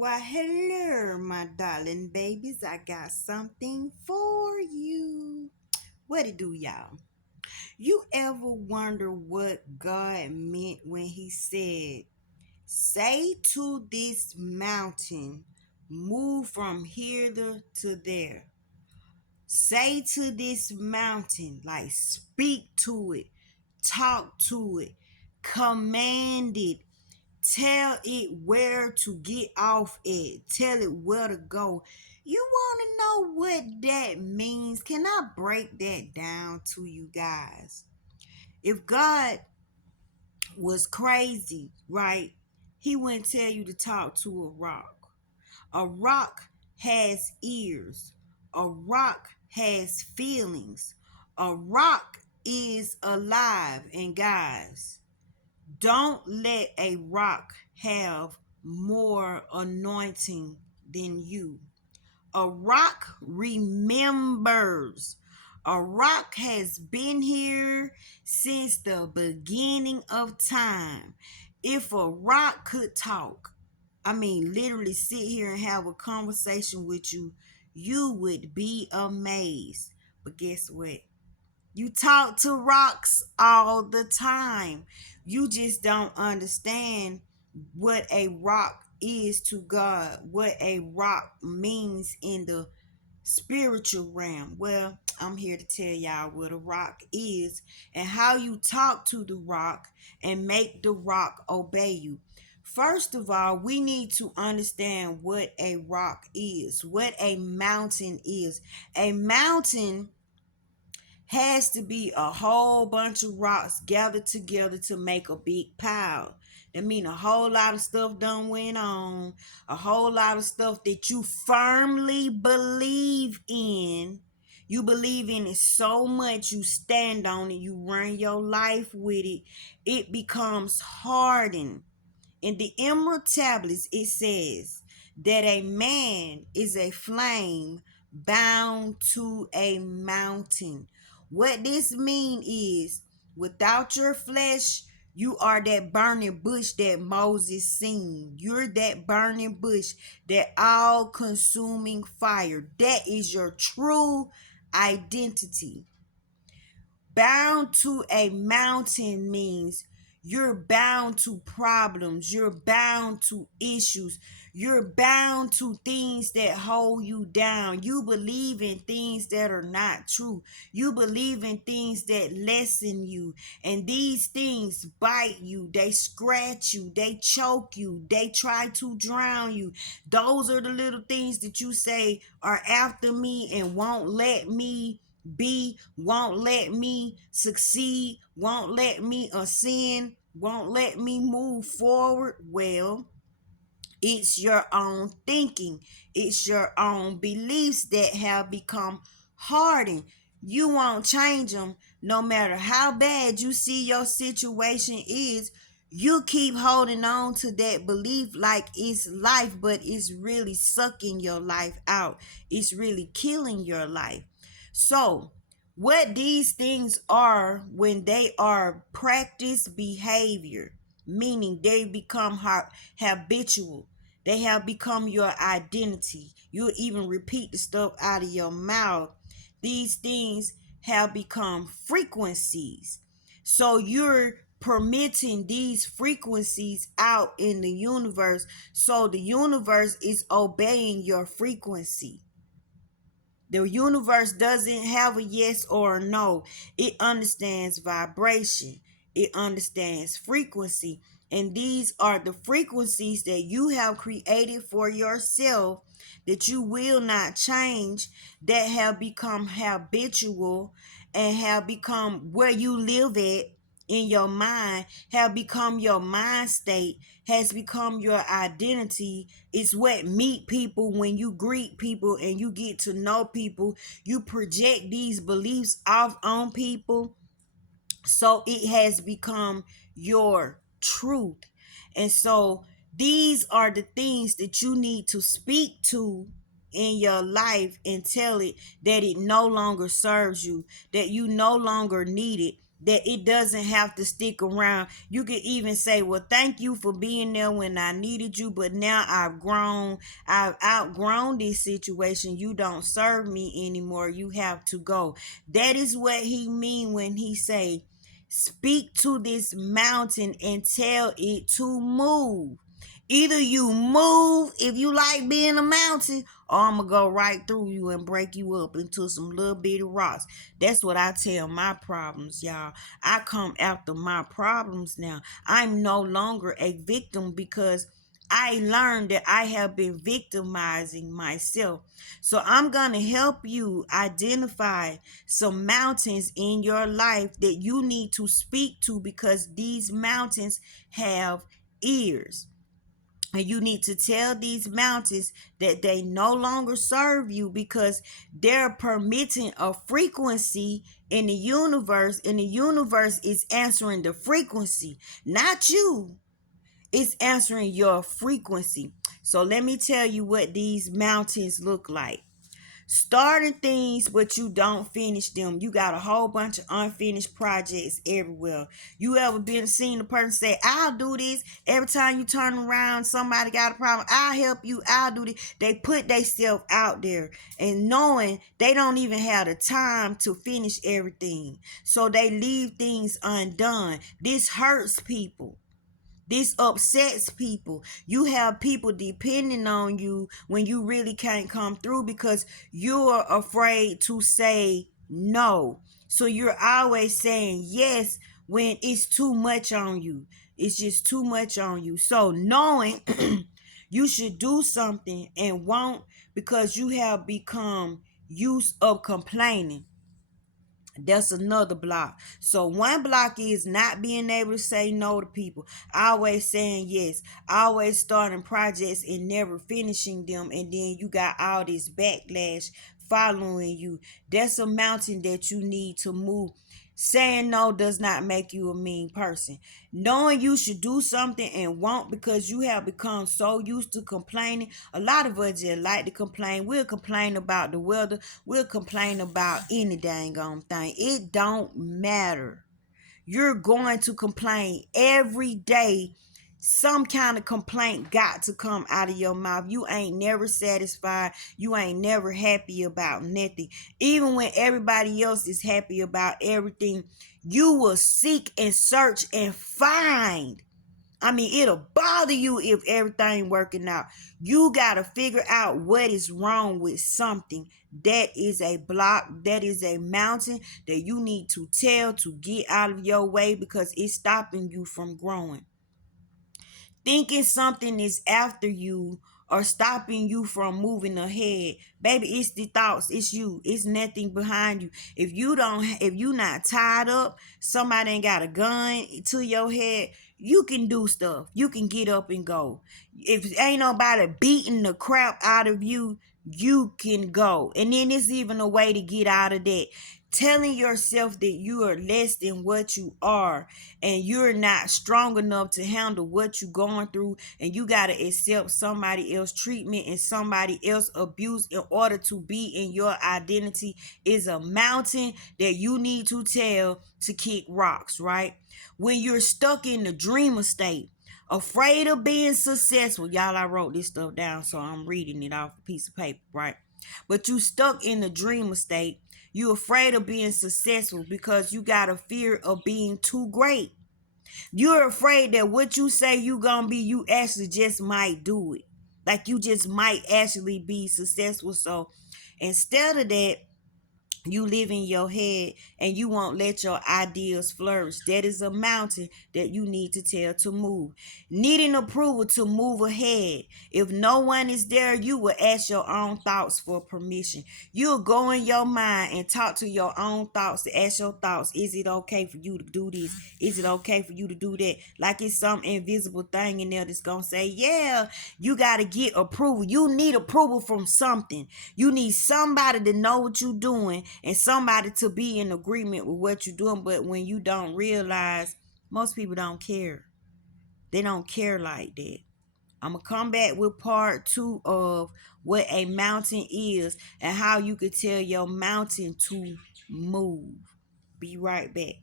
Why, hello, my darling babies. I got something for you. What it do, y'all? You ever wonder what God meant when He said, say to this mountain, move from here to there? Say to this mountain, like speak to it, talk to it, command it, tell it where to get off at. Tell it where to go. You want to know what that means? Can I break that down to you guys? If God was crazy, right, He wouldn't tell you to talk to a rock. A rock has ears. A rock has feelings. A rock is alive. And guys, don't let a rock have more anointing than you. A rock remembers. A rock has been here since the beginning of time. If a rock could talk, I mean, literally sit here and have a conversation with you, you would be amazed. But guess what? You talk to rocks all the time. You just don't understand what a rock is to God, what a rock means in the spiritual realm. Well, I'm here to tell y'all what a rock is and how you talk to the rock and make the rock obey you. First of all, we need to understand what a rock is, what a mountain is. A mountain has to be a whole bunch of rocks gathered together to make a big pile. That mean a whole lot of stuff done went on, a whole lot of stuff that you firmly believe in. You believe in it so much, you stand on it, you run your life with it. It becomes hardened. In the Emerald Tablets, it says that a man is a flame bound to a mountain. What this mean is, without your flesh, you are that burning bush that Moses seen. You're that burning bush, that all consuming fire. That is your true identity. Bound to a mountain means you're bound to problems, you're bound to issues, you're bound to things that hold you down. You believe in things that are not true. You believe in things that lessen you, and these things bite you, they scratch you, they choke you, they try to drown you. Those are the little things that you say are after me and won't let me won't let me succeed, won't let me ascend, won't let me move forward. Well, it's your own thinking, it's your own beliefs that have become hardened. You won't change them no matter how bad you see your situation is. You keep holding on to that belief like it's life, but it's really sucking your life out. It's really killing your life. So, what these things are when they are practice behavior, meaning they become habitual, they have become your identity. You even repeat the stuff out of your mouth. These things have become frequencies. So you're permitting these frequencies out in the universe. So the universe is obeying your frequency. The universe doesn't have a yes or a no. It understands vibration. It understands frequency. And these are the frequencies that you have created for yourself that you will not change, that have become habitual and have become where you live at in your mind, have become your mind state, has become your identity. It's what meet people when you greet people and you get to know people. You project these beliefs off on people. So it has become your truth. And so these are the things that you need to speak to in your life and tell it that it no longer serves you, that you no longer need it, that it doesn't have to stick around. You can even say, well, thank you for being there when I needed you, but now I've outgrown this situation. You don't serve me anymore. You have to go. That is what he mean when he say, speak to this mountain and tell it to move. Either you move if you like being a mountain, or I'm going to go right through you and break you up into some little bitty rocks. That's what I tell my problems, y'all. I come after my problems now. I'm no longer a victim because I learned that I have been victimizing myself. So I'm going to help you identify some mountains in your life that you need to speak to, because these mountains have ears. And you need to tell these mountains that they no longer serve you, because they're permitting a frequency in the universe, and the universe is answering the frequency, not you. It's answering your frequency. So let me tell you what these mountains look like. Starting things but you don't finish them. You got a whole bunch of unfinished projects everywhere. You ever been seen a person say, I'll do this? Every time you turn around, somebody got a problem, I'll help you, I'll do this. They put themselves out there and knowing they don't even have the time to finish everything, so they leave things undone. This hurts people. This upsets people. You have people depending on you when you really can't come through because you're afraid to say no. So you're always saying yes when it's too much on you. It's just too much on you. So knowing you should do something and won't, because you have become used of complaining. That's another block. So one block is not being able to say no to people, always saying yes, always starting projects and never finishing them, and then you got all this backlash following you. That's a mountain that you need to move. Saying no does not make you a mean person. Knowing you should do something and won't, because you have become so used to complaining. A lot of us just like to complain. We'll complain about the weather. We'll complain about any dang on thing. It don't matter. You're going to complain every day. Some kind of complaint got to come out of your mouth. You ain't never satisfied. You ain't never happy about nothing. Even when everybody else is happy about everything, you will seek and search and find. I mean, it'll bother you if everything working out. You got to figure out what is wrong with something. That is a block. That is a mountain that you need to tell to get out of your way, because it's stopping you from growing. Thinking something is after you or stopping you from moving ahead, baby, it's the thoughts. It's you. It's nothing behind you. If you not tied up, somebody ain't got a gun to your head, you can do stuff. You can get up and go. If ain't nobody beating the crap out of you, you can go. And then it's even a way to get out of that. Telling yourself that you are less than what you are, and you're not strong enough to handle what you're going through, and you got to accept somebody else treatment and somebody else abuse in order to be in your identity, is a mountain that you need to tell to kick rocks, right? When you're stuck in the dreamer state, afraid of being successful, y'all, I wrote this stuff down, so I'm reading it off a piece of paper, right? But you stuck in the dreamer state. You afraid of being successful because you got a fear of being too great. You're afraid that what you say you gonna be, you actually just might do it. Like you just might actually be successful. So instead of that, you live in your head and you won't let your ideas flourish. That is a mountain that you need to tell to move. Needing approval to move ahead. If no one is there, you will ask your own thoughts for permission. You'll go in your mind and talk to your own thoughts to ask your thoughts. Is it okay for you to do this? Is it okay for you to do that? Like it's some invisible thing in there that's gonna say, yeah, you gotta get approval. You need approval from something. You need somebody to know what you're doing and somebody to be in agreement with what you're doing. But when you don't realize, most people don't care. They don't care like that. I'm going to come back with part 2 of what a mountain is and how you could tell your mountain to move. Be right back.